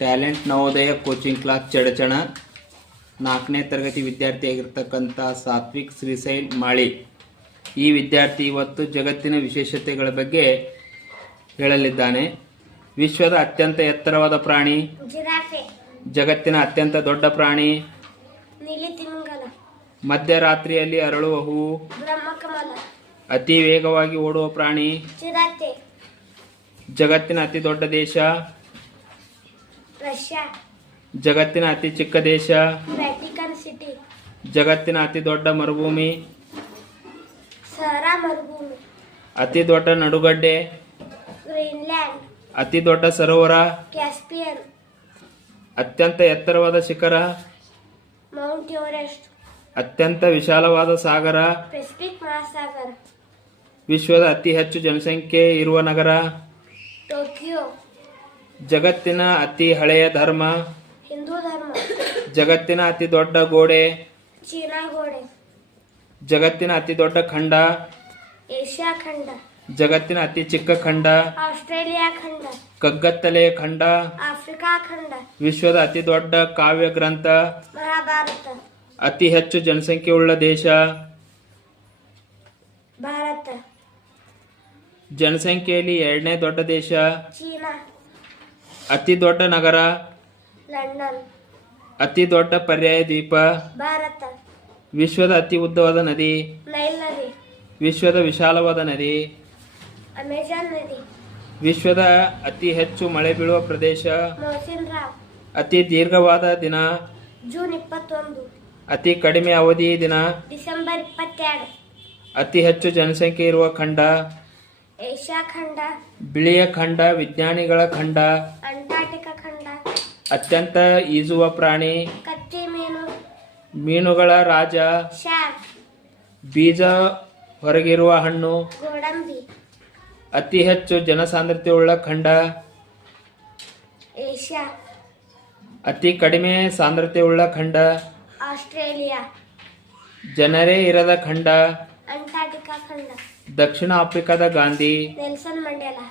Talent Navodaya coaching class Chadchan 4ನೇ ತರಗತಿ ವಿದ್ಯಾರ್ಥಿಯಾಗಿರ್ತಕ್ಕಂಥ ಸಾತ್ವಿಕ್ ಶ್ರೀಶೈಲ್ ಮಾಳಿ. ಈ ವಿದ್ಯಾರ್ಥಿ ಇವತ್ತು ಜಗತ್ತಿನ ವಿಶೇಷತೆಗಳ ಬಗ್ಗೆ ಹೇಳಲಿದ್ದಾನೆ. ವಿಶ್ವದ ಅತ್ಯಂತ ಎತ್ತರವಾದ ಪ್ರಾಣಿ ಜಿರಾಫೆ. ಜಗತ್ತಿನ ಅತ್ಯಂತ ದೊಡ್ಡ ಪ್ರಾಣಿ ನೀಲಿತಿಮಿಂಗಲ. ಮಧ್ಯರಾತ್ರಿಯಲ್ಲಿ ಅರಳುವ ಹೂವು ಬ್ರಹ್ಮಕಮಲ. ಅತಿ ವೇಗವಾಗಿ ಓಡುವ ಪ್ರಾಣಿ ಚಿರತೆ. ಜಗತ್ತಿನ ಅತಿ ದೊಡ್ಡ ದೇಶ ರಷ್ಯಾ. ಜಗತ್ತಿನ ಅತಿ ಚಿಕ್ಕ ದೇಶ ವ್ಯಾಟಿಕನ್ ಸಿಟಿ. ಜಗತ್ತಿನ ಅತಿ ದೊಡ್ಡ ಮರುಭೂಮಿ ಸಹರಾ ಮರುಭೂಮಿ. ಅತಿ ದೊಡ್ಡ ನಡುಗಡ್ಡೆ ಗ್ರೀನ್ಲ್ಯಾಂಡ್. ಅತಿ ದೊಡ್ಡ ಸರೋವರ ಕ್ಯಾಸ್ಪಿಯನ್. ಅತ್ಯಂತ ಎತ್ತರವಾದ ಶಿಖರ ಮೌಂಟ್ ಎವರೆಸ್ಟ್. ಅತ್ಯಂತ ವಿಶಾಲವಾದ ಸಾಗರ ಪೆಸಿಫಿಕ್ ಮಹಾಸಾಗರ. ವಿಶ್ವದ ಅತಿ ಹೆಚ್ಚು ಜನಸಂಖ್ಯೆ ಇರುವ ನಗರ ಟೋಕಿಯೋ. ಜಗತ್ತಿನ ಅತಿ ಹಳೆಯ ಧರ್ಮ ಹಿಂದೂ ಧರ್ಮ. ಜಗತ್ತಿನ ಅತಿ ದೊಡ್ಡ ಗೋಡೆ ಚೀನಾ ಗೋಡೆ. ಜಗತ್ತಿನ ಅತಿ ದೊಡ್ಡ ಖಂಡ ಏಷ್ಯಾ ಖಂಡ. ಜಗತ್ತಿನ ಅತಿ ಚಿಕ್ಕ ಖಂಡ ಆಸ್ಟ್ರೇಲಿಯಾ ಖಂಡ. ಕಗ್ಗತ್ತಲೆಯ ಖಂಡ ಆಫ್ರಿಕಾ ಖಂಡ. ವಿಶ್ವದ ಅತಿ ದೊಡ್ಡ ಕಾವ್ಯ ಗ್ರಂಥ ಮಹಾಭಾರತ. ಅತಿ ಹೆಚ್ಚು ಜನಸಂಖ್ಯೆಯುಳ್ಳ ದೇಶ ಭಾರತ. ಜನಸಂಖ್ಯೆಯಲ್ಲಿ 2ನೇ ದೊಡ್ಡ ದೇಶ ಚೀನಾ. ಅತಿ ದೊಡ್ಡ ನಗರ ಲಂಡನ್. ಅತಿ ದೊಡ್ಡ ಪರ್ಯಾಯ ದ್ವೀಪ ಭಾರತ. ವಿಶ್ವದ ಅತಿ ಉದ್ದವಾದ ನದಿ ನೈಲ್ ನದಿ. ವಿಶ್ವದ ವಿಶಾಲವಾದ ನದಿ ಅಮೆಜಾನ್ ನದಿ. ವಿಶ್ವದ ಅತಿ ಹೆಚ್ಚು ಮಳೆ ಬೀಳುವ ಪ್ರದೇಶ ಮೌಸಿನ್ ರಾವ್. ಅತಿ ದೀರ್ಘವಾದ ದಿನ ಜೂನ್ 21. ಅತಿ ಕಡಿಮೆ ಅವಧಿ ದಿನ ಡಿಸೆಂಬರ್ 22. ಅತಿ ಹೆಚ್ಚು ಜನಸಂಖ್ಯೆ ಇರುವ ಖಂಡ ಏಷ್ಯಾ ಖಂಡ. ಬಿಳಿಯ ಖಂಡ ವಿಜ್ಞಾನಿಗಳ ಖಂಡ ಅಂಟಾರ್ಟಿಕಾ ಖಂಡ. ಅತ್ಯಂತ ಈಜುವ ಪ್ರಾಣಿ ಕಚ್ಚೆ ಮೀನು. ಮೀನುಗಳ ರಾಜ ಶಾರ್ಕ್. ಬೀಜ ಹೊರಗಿರುವ ಹಣ್ಣು ಗೋಡಂಬಿ. ಅತಿ ಹೆಚ್ಚು ಜನಸಾಂದ್ರತೆಯುಳ್ಳ ಖಂಡ ಏಷ್ಯಾ. ಅತಿ ಕಡಿಮೆ ಸಾಂದ್ರತೆಯುಳ್ಳ ಖಂಡ ಆಸ್ಟ್ರೇಲಿಯಾ. ಜನರೇ ಇರದ ಖಂಡ ಅಂಟಾರ್ಟಿಕಾ ಖಂಡ. ದಕ್ಷಿಣ ಆಫ್ರಿಕಾದ ಗಾಂಧಿ ನೆಲ್ಸನ್ ಮಂಡೇಲಾ.